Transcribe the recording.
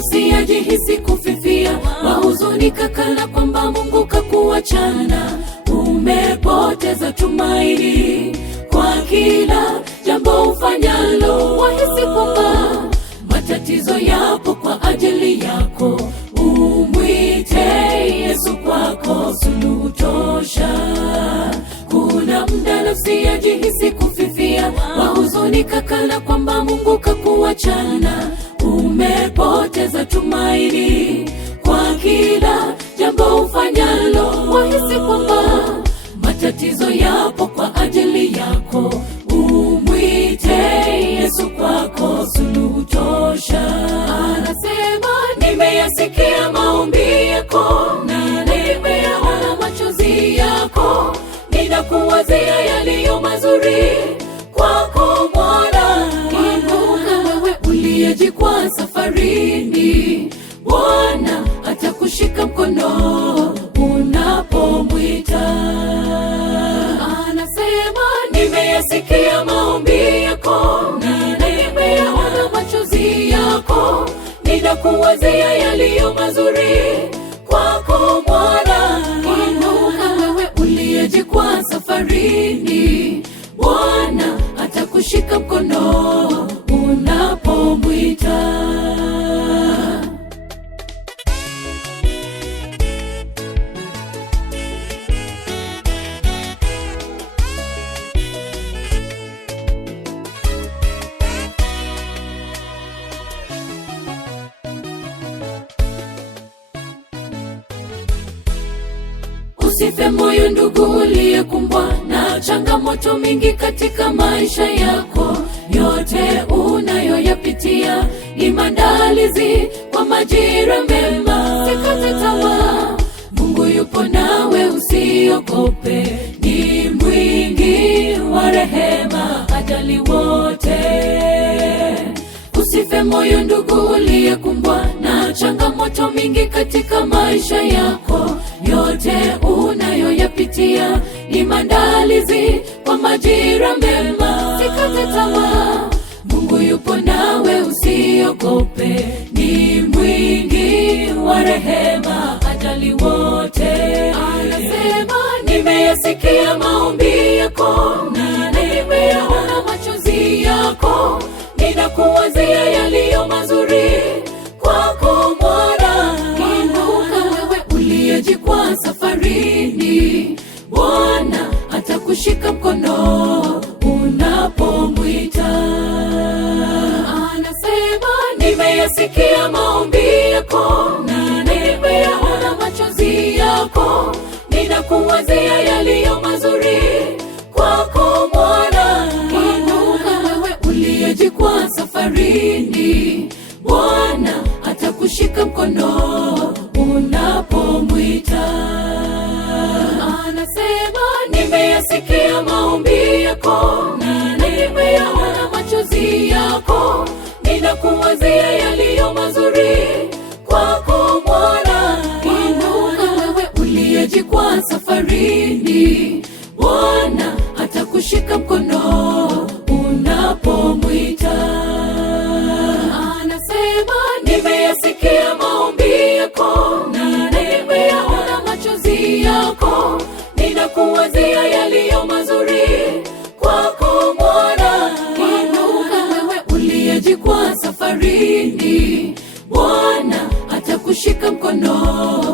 nafsi yajihisi kufifia, wahuzunika kana kwamba Mungu kakuachana. Umepoteza tumaini kwa kila jambo ufanyalo, wahisi kwamba matatizo yapo kwa ajili yako. Umwite Yesu kwako suluhu tosha. Kuna muda nafsi yajihisi kufifia, wahuzunika kana kwamba Mungu kakuachana. Umepoteza tumaini kwa kila jambo ufanyalo, wahisi kwamba matatizo yapo kwa ajili yako. Umwite Yesu kwako suluhu tosha. Anasema, nimeyasikia maombi yako na nimeyaona machozi yako. Ninakuwazia yaliyo mazuri kwako Bwana. Inuka wewe uliyejikwaa safarini, Bwana atakushika mkono unapomwita. Anasema, nimeyasikia maombi yako na nimeyaona machozi yako. Ninakuwazia yaliyo mazuri kwako Bwana. Inuka wewe uliyejikwaa safarini, Bwana atakushika mkono unapomwita. Usife moyo ndugu uliyekumbwa na changamoto mingi katika maisha yako. Yote unayoyapitia ni maandalizi kwa majira mema. Sikate tamaa, Mungu yupo nawe, usiogope. Ni mwingi wa rehema, ajali wote. Usife moyo ndugu uliyekumbwa na changamoto mingi katika maisha yako. Yote unayoyapitia ni maandalizi kwa majira mema. Sikate tamaa, Mungu yupo nawe, usiogope. Ni mwingi wa rehema, ajali wote. Anasema, nimeyasikia maombi yako na nimeyaona machozi yako. Ninakuwazia yaliyo mazuri kwako Bwana. Inuka wewe uliyejikwaa safarini, Bwana atakushika mkono unapomwita. Anasema, nimeyasikia maombi yako na nimeyaona machozi yako. Ninakuwazia yaliyo mazuri kwako Bwana. Inuka wewe uliyejikwaa safarini, Bwana atakushika mkono unapomwita. Anasema, nimeyasikia maombi yako na nimeyaona machozi yako. Ninakuwazia yaliyo mazuri kwako Bwana. Inuka wewe uliyejikwaa safarini, Bwana atakushika mkono unapomwita. Anasema, nimeyasikia maombi yako na nimeyaona machozi yako. Ninakuwazia yaliyo mazuri kwako Bwana. Inuka wewe uliyejikwaa safarini, Bwana atakushika mkono